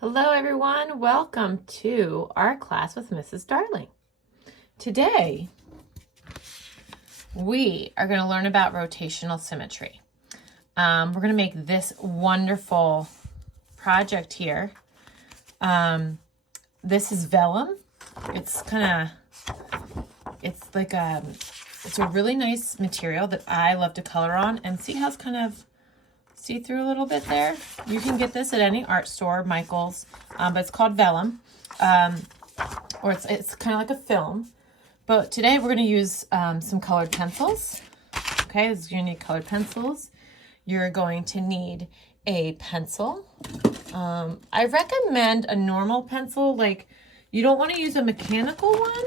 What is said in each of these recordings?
Hello everyone, welcome to our class with Mrs. Darling. Today, we are going to learn about rotational symmetry. We're going to make this wonderful project here. This is vellum. It's a really nice material that I love to color on, and see how it's kind of see through a little bit there. You can get this at any art store, Michael's, but it's called vellum, or it's kind of like a film. But today we're going to use some colored pencils. Okay, you're going to need colored pencils. You're going to need a pencil. I recommend a normal pencil. Like, you don't want to use a mechanical one.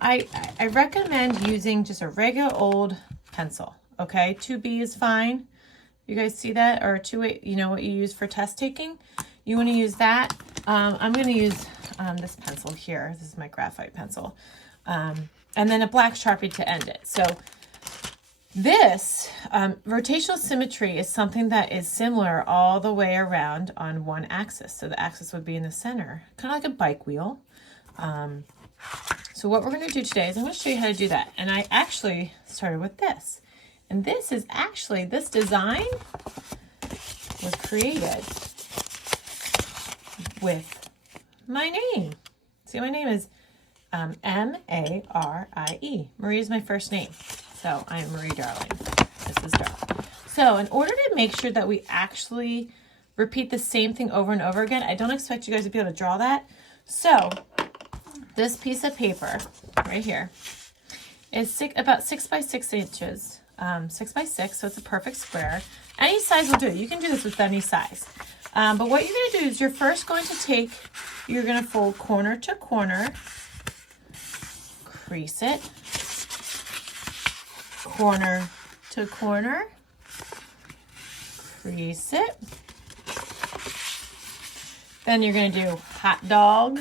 I recommend using just a regular old pencil. Okay, 2B is fine. You guys see that? Or 2A, you know what you use for test taking? You want to use that. I'm going to use this pencil here. This is my graphite pencil. And then a black Sharpie to end it. So this rotational symmetry is something that is similar all the way around on one axis. So the axis would be in the center, kind of like a bike wheel. So what we're going to do today is I'm going to show you how to do that. And I actually started with this. And this is actually, this design was created with my name. See, my name is M-A-R-I-E. Marie is my first name. So I am Marie Darling. This is Darling. So in order to make sure that we actually repeat the same thing over and over again, I don't expect you guys to be able to draw that. So this piece of paper right here is about 6 by 6 inches. 6 by 6, so it's a perfect square. Any size will do. You can do this with any size. But what you're going to do is you're first going to you're going to fold corner to corner, crease it, corner to corner, crease it. Then you're going to do hot dog.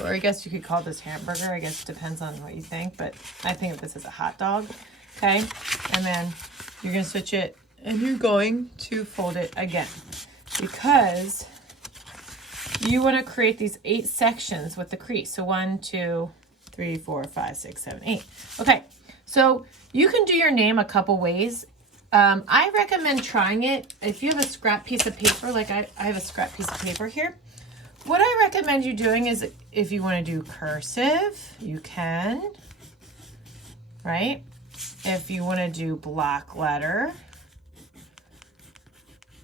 Or I guess you could call this hamburger. I guess it depends on what you think, but I think of this as a hot dog. Okay, and then you're going to switch it, and you're going to fold it again, because you want to create these 8 sections with the crease. So 1, 2, 3, 4, 5, 6, 7, 8. Okay, so you can do your name a couple ways. I recommend trying it if you have a scrap piece of paper. Like I have a scrap piece of paper here. What I recommend you doing is, if you want to do cursive, you can, right? If you want to do block letter,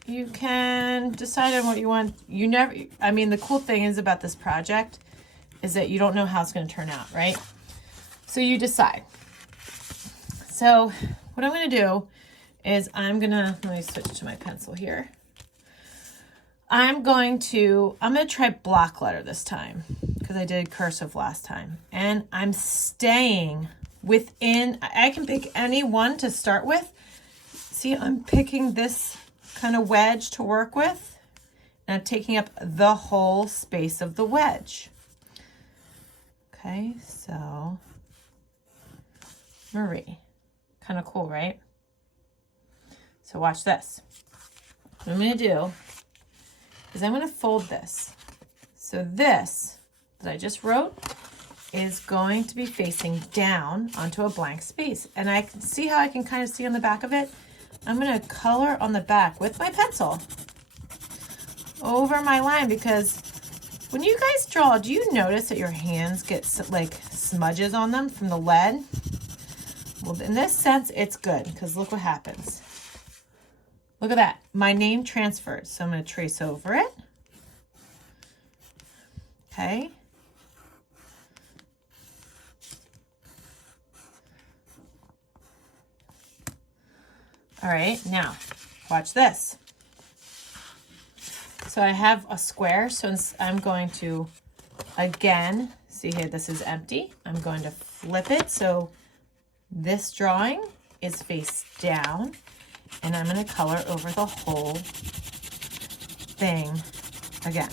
you can decide on what you want. The cool thing is about this project is that you don't know how it's going to turn out, right? So you decide. So what I'm going to do is let me switch to my pencil here. I'm going to try block letter this time, because I did cursive last time. And I'm staying within, I can pick any one to start with. See, I'm picking this kind of wedge to work with, and I'm taking up the whole space of the wedge. Okay, so Marie. Kind of cool, right? So watch this. What I'm going to do is I'm going to fold this. So this that I just wrote is going to be facing down onto a blank space. And I can see how I can kind of see on the back of it. I'm going to color on the back with my pencil over my line, because when you guys draw, do you notice that your hands get like smudges on them from the lead? Well, in this sense, it's good, because look what happens. Look at that. My name transferred. So I'm going to trace over it. Okay. All right. Now, watch this. So I have a square. So I'm going to, again, see here, this is empty. I'm going to flip it. So this drawing is face down. And I'm going to color over the whole thing again.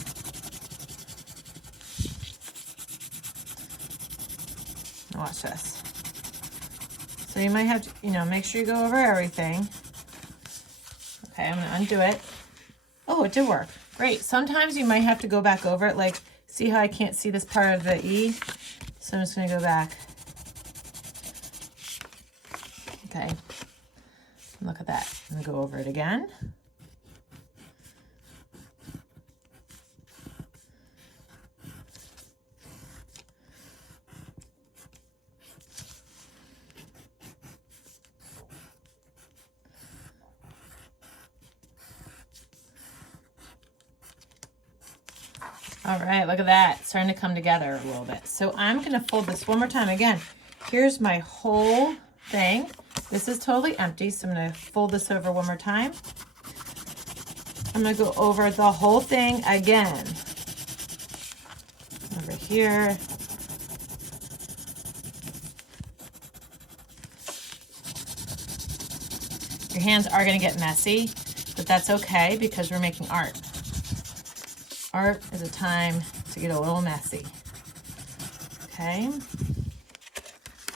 Watch this. So you might have to, make sure you go over everything. Okay, I'm going to undo it. Oh, it did work. Great. Sometimes you might have to go back over it. Like, see how I can't see this part of the E? So I'm just going to go back. Okay. Look at that. I'm going to go over it again. All right, look at that. It's starting to come together a little bit. So I'm going to fold this one more time. Again, here's my whole thing. This is totally empty, so I'm going to fold this over one more time. I'm going to go over the whole thing again. Over here. Your hands are going to get messy, but that's okay because we're making art. Art is a time to get a little messy. Okay.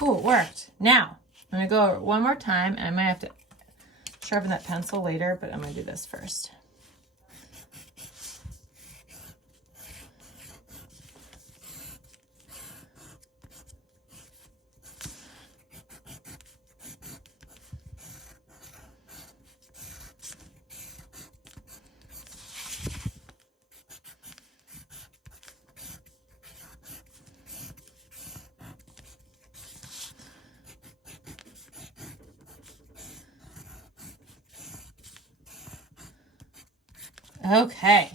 Oh, it worked. Now, I'm going to go over it one more time, and I might have to sharpen that pencil later, but I'm going to do this first. Okay,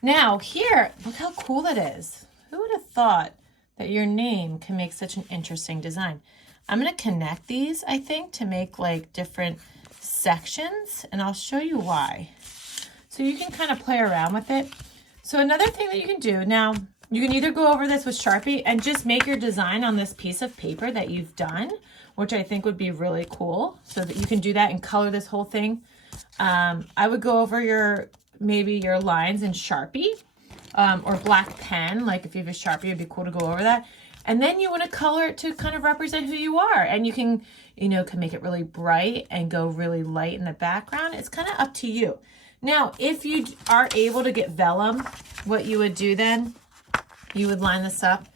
now here, look how cool that is. Who would have thought that your name can make such an interesting design? I'm going to connect these, I think, to make like different sections, and I'll show you why. So you can kind of play around with it. So another thing that you can do, now you can either go over this with Sharpie and just make your design on this piece of paper that you've done, which I think would be really cool, so that you can do that and color this whole thing. I would go over maybe your lines in Sharpie or black pen. Like if you have a Sharpie, it'd be cool to go over that. And then you want to color it to kind of represent who you are. And you can, can make it really bright and go really light in the background. It's kind of up to you. Now, if you are able to get vellum, what you would do then, you would line this up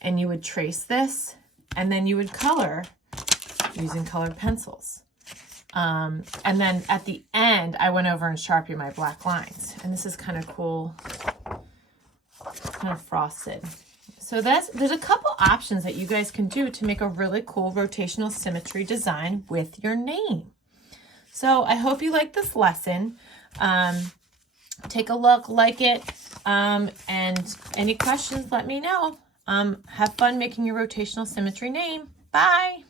and you would trace this, and then you would color using colored pencils. And then at the end, I went over and Sharpie my black lines. And this is kind of cool, kind of frosted. So there's a couple options that you guys can do to make a really cool rotational symmetry design with your name. So I hope you like this lesson. Take a look, like it, and any questions, let me know. Have fun making your rotational symmetry name. Bye.